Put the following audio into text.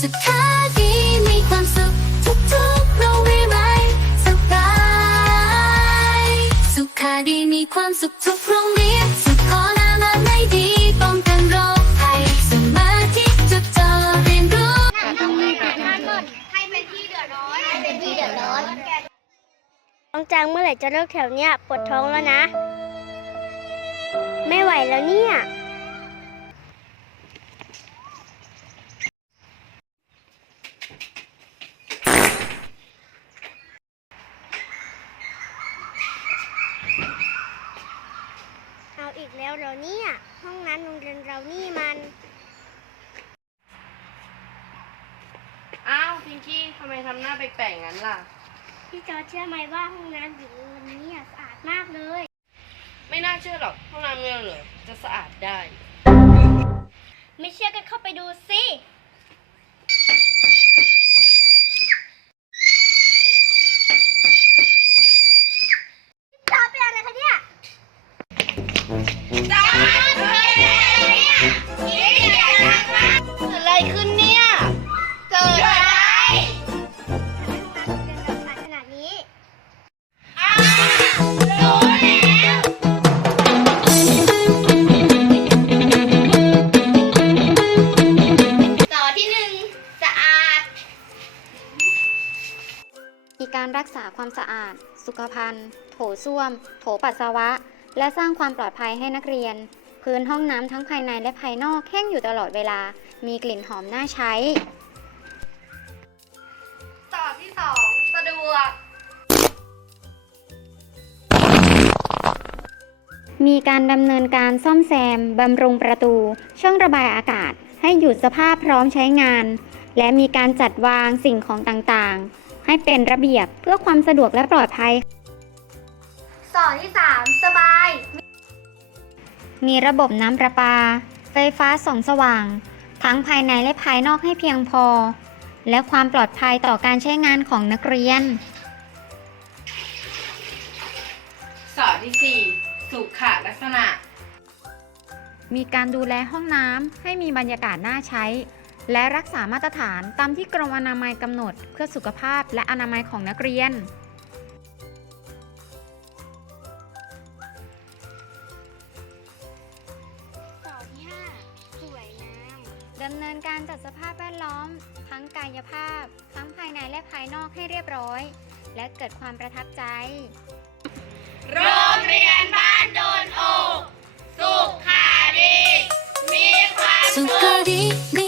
สุขาดีมีความสุขทุกทุกๆโรงเรียนไรสบายสุขาดีมีความสุขทุกโรงเรียนสุขอนามัยไม่ดีป้องกันโรคภัยสมาธิจดจ่อเรียนรู้ต้องไม่ปิดทางก่อนให้เป็นที่เดือดร้อนให้เป็นที่เดือดร้อนน้องจังเมื่อไหร่จะเลิกแถวเนี้ยปวดท้องแล้วนะ ไม่ไหวแล้วเนี่ย เอาอีก แล้วเหรอเนี่ย ห้องน้ำโรงเรียนเรานี่มัน อ้าวพิงกี้ทำไมทำหน้าแปลกๆงั้นล่ะ พี่จอร์จเชื่อไหมว่าห้องน้ำหญิงวันนี้อะสะอาดมากเลย ไม่น่าเชื่อหรอกห้องน้ำเมืองเหลือจะสะอาดได้ ไม่เชื่อกันเข้าไปดูสิ จอร์จเป็นอะไรคะเนี่ย อะไรขึ้นเนี่ยเจออะไรทำไมห้องน้ำโรงเรียนเราสะอาดขนาดนี้ต่อที่หนึ่งสะอาด มีการรักษาความสะอาด สุขภัณฑ์ โถส้วม โถปัสสาวะ และสร้างความปลอดภัยให้นักเรียน พื้นห้องน้ำทั้งภายในและภายนอกแห้งอยู่ตลอดเวลา มีกลิ่นหอมน่าใช้ต่อที่สองสะดวก มีการดำเนินการซ่อมแซมบำรุงประตู ช่องระบายอากาศ ให้อยู่สภาพพร้อมใช้งาน และมีการจัดวางสิ่งของต่างๆ ให้เป็นระเบียบเพื่อความสะดวกและปลอดภัย ต่อที่สามสบาย มีระบบน้ำประปา ไฟฟ้าส่องสว่าง ทั้งภายในและภายนอกให้เพียงพอ และความปลอดภัยต่อการใช้งานของนักเรียน สอที่สี่สุขลักษณะ มีการดูแลห้องน้ำให้มีบรรยากาศน่าใช้ และรักษามาตรฐานตามที่กรมอนามัยกำหนด เพื่อสุขภาพและอนามัยของนักเรียน ดำเนินการจัดสภาพแวดล้อม ทั้งกายภาพ ทั้งภายในและภายนอกให้เรียบร้อย และเกิดความประทับใจ โรงเรียนบ้านโดนอกสุขาดี มีความสุขาดีมีความสุขนโยบายใหม่